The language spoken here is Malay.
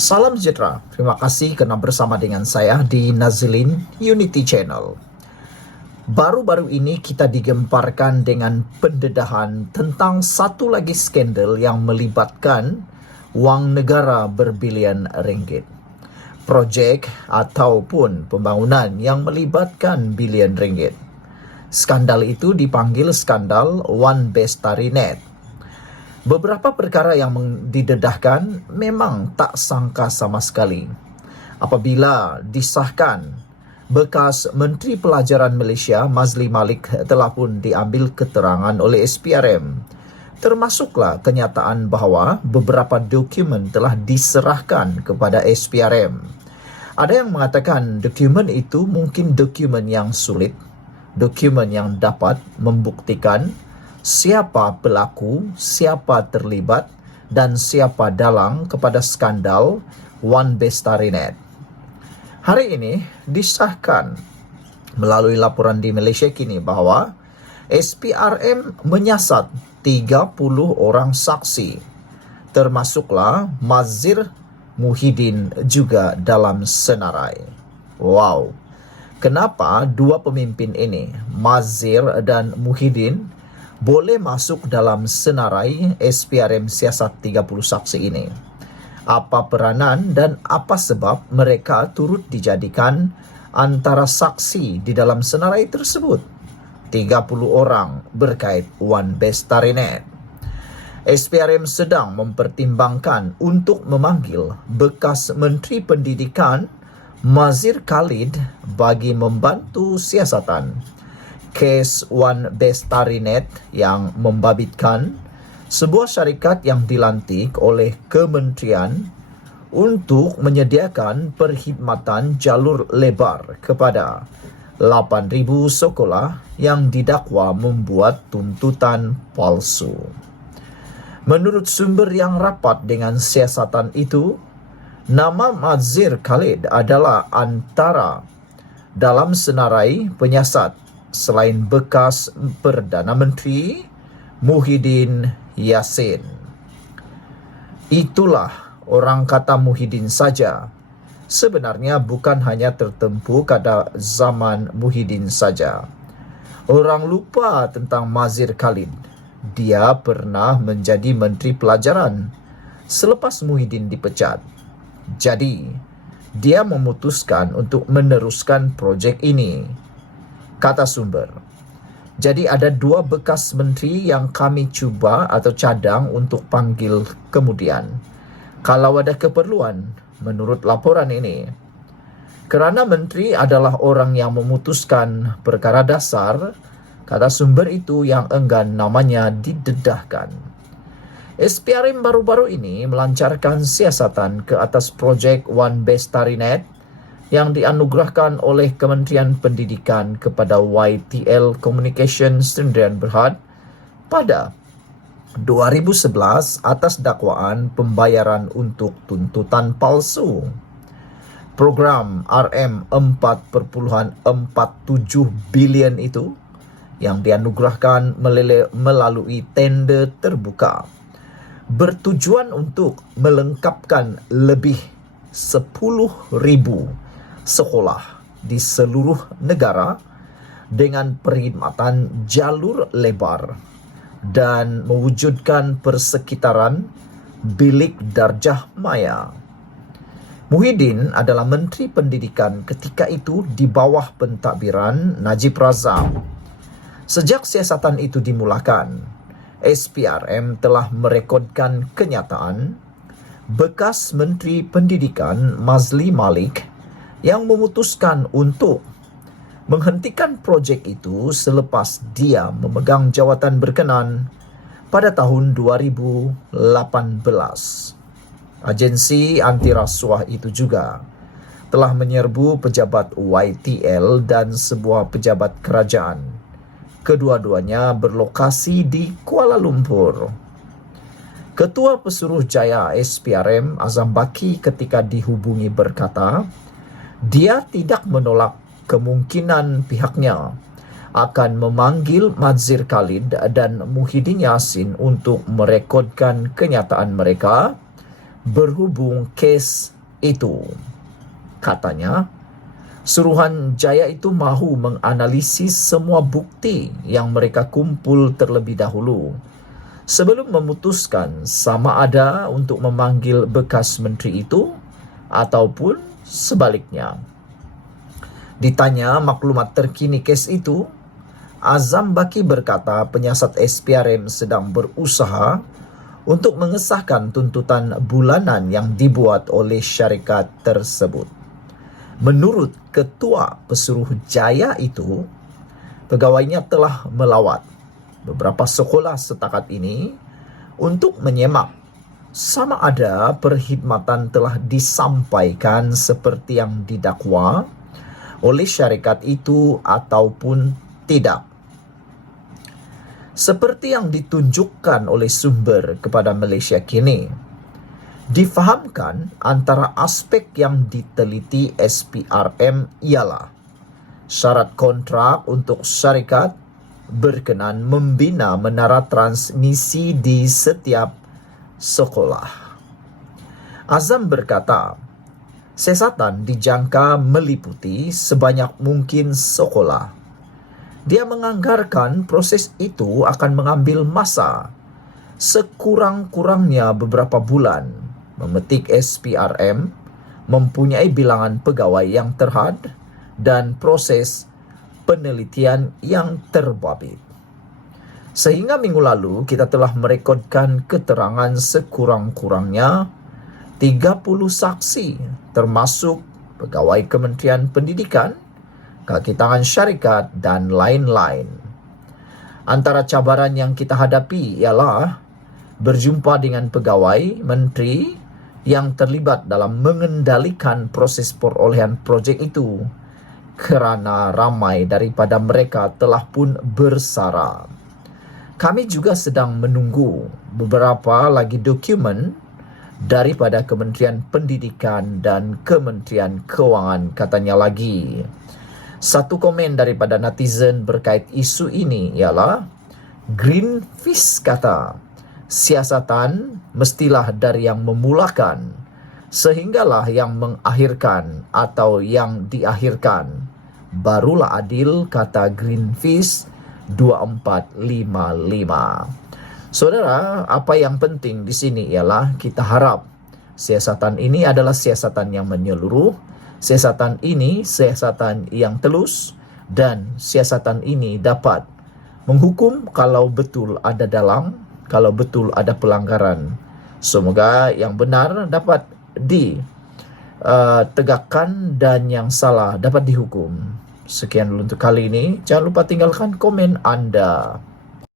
Salam sejahtera, terima kasih karena bersama dengan saya di Nazilin Unity Channel. Baru-baru ini kita digemparkan dengan pendedahan tentang satu lagi skandal yang melibatkan wang negara berbilion ringgit. Projek ataupun pembangunan yang melibatkan bilion ringgit. Skandal itu dipanggil skandal One Bestari Net. Beberapa perkara yang didedahkan memang tak sangka sama sekali. Apabila disahkan, bekas Menteri Pelajaran Malaysia Mazli Malik telah pun diambil keterangan oleh SPRM. Termasuklah kenyataan bahawa beberapa dokumen telah diserahkan kepada SPRM. Ada yang mengatakan dokumen itu mungkin dokumen yang sulit, dokumen yang dapat membuktikan siapa pelaku, siapa terlibat dan siapa dalang kepada skandal One Bestari Net. Hari ini disahkan melalui laporan di Malaysia kini bahawa SPRM menyiasat 30 orang saksi, termasuklah Mazir Muhyiddin juga dalam senarai. Wow, kenapa dua pemimpin ini, Mazir dan Muhyiddin, boleh masuk dalam senarai SPRM siasat 30 saksi ini? Apa peranan dan apa sebab mereka turut dijadikan antara saksi di dalam senarai tersebut? 30 orang berkait One Bestari Net. SPRM sedang mempertimbangkan untuk memanggil bekas Menteri Pendidikan Mazir Khalid bagi membantu siasatan kes One Bestari Net yang membabitkan sebuah syarikat yang dilantik oleh kementerian untuk menyediakan perkhidmatan jalur lebar kepada 8,000 sekolah yang didakwa membuat tuntutan palsu. Menurut sumber yang rapat dengan siasatan itu, nama Mazir Khalid adalah antara dalam senarai penyiasat selain bekas Perdana Menteri Muhyiddin Yassin. Itulah orang kata Muhyiddin saja. Sebenarnya bukan hanya tertempu pada zaman Muhyiddin saja. Orang lupa tentang Mazir Khalid. Dia pernah menjadi Menteri Pelajaran selepas Muhyiddin dipecat. Jadi, dia memutuskan untuk meneruskan projek ini. Kata sumber. Jadi ada dua bekas menteri yang kami cuba atau cadang untuk panggil kemudian, kalau ada keperluan, menurut laporan ini. Kerana menteri adalah orang yang memutuskan perkara dasar, kata sumber itu yang enggan namanya didedahkan. SPRM baru-baru ini melancarkan siasatan ke atas projek One Bestari Net yang dianugerahkan oleh Kementerian Pendidikan kepada YTL Communication Sdn Bhd pada 2011 atas dakwaan pembayaran untuk tuntutan palsu. Program RM4.47 bilion itu yang dianugerahkan melalui tender terbuka bertujuan untuk melengkapkan lebih 10,000 sekolah di seluruh negara dengan perkhidmatan jalur lebar dan mewujudkan persekitaran bilik darjah maya. Muhyiddin adalah Menteri Pendidikan ketika itu di bawah pentadbiran Najib Razak. Sejak siasatan itu dimulakan, SPRM telah merekodkan kenyataan bekas Menteri Pendidikan Mazli Malik yang memutuskan untuk menghentikan projek itu selepas dia memegang jawatan berkenan pada tahun 2018. Agensi anti rasuah itu juga telah menyerbu pejabat YTL dan sebuah pejabat kerajaan. Kedua-duanya berlokasi di Kuala Lumpur. Ketua Pesuruhjaya SPRM Azam Baki ketika dihubungi berkata, dia tidak menolak kemungkinan pihaknya akan memanggil Mazir Khalid dan Muhyiddin Yassin untuk merekodkan kenyataan mereka berhubung kes itu. Katanya, Suruhanjaya itu mahu menganalisis semua bukti yang mereka kumpul terlebih dahulu sebelum memutuskan sama ada untuk memanggil bekas menteri itu ataupun sebaliknya. Ditanya maklumat terkini kes itu, Azam Baki berkata penyiasat SPRM sedang berusaha untuk mengesahkan tuntutan bulanan yang dibuat oleh syarikat tersebut. Menurut Ketua Pesuruhjaya itu, pegawainya telah melawat beberapa sekolah setakat ini untuk menyemak sama ada perkhidmatan telah disampaikan seperti yang didakwa oleh syarikat itu ataupun tidak. Seperti yang ditunjukkan oleh sumber kepada Malaysia Kini, difahamkan antara aspek yang diteliti SPRM ialah syarat kontrak untuk syarikat berkenan membina menara transmisi di setiap sekolah. Azam berkata, siasatan dijangka meliputi sebanyak mungkin sekolah. Dia menganggarkan proses itu akan mengambil masa sekurang-kurangnya beberapa bulan. Memetik SPRM mempunyai bilangan pegawai yang terhad dan proses penelitian yang terbabit. Sehingga minggu lalu kita telah merekodkan keterangan sekurang-kurangnya 30 saksi termasuk pegawai Kementerian Pendidikan, kaki tangan syarikat dan lain-lain. Antara cabaran yang kita hadapi ialah berjumpa dengan pegawai, menteri yang terlibat dalam mengendalikan proses perolehan projek itu kerana ramai daripada mereka telah pun bersara. Kami juga sedang menunggu beberapa lagi dokumen daripada Kementerian Pendidikan dan Kementerian Kewangan, katanya lagi. Satu komen daripada netizen berkait isu ini ialah Greenpeace kata, siasatan mestilah dari yang memulakan sehinggalah yang mengakhirkan atau yang diakhirkan barulah adil, kata Greenpeace 2455. Saudara, apa yang penting di sini ialah kita harap siasatan ini adalah siasatan yang menyeluruh, siasatan ini siasatan yang telus, dan siasatan ini dapat menghukum kalau betul ada dalang, kalau betul ada pelanggaran. Semoga yang benar dapat ditegakkan dan yang salah dapat dihukum. Sekian dulu untuk kali ini. Jangan lupa tinggalkan komen Anda.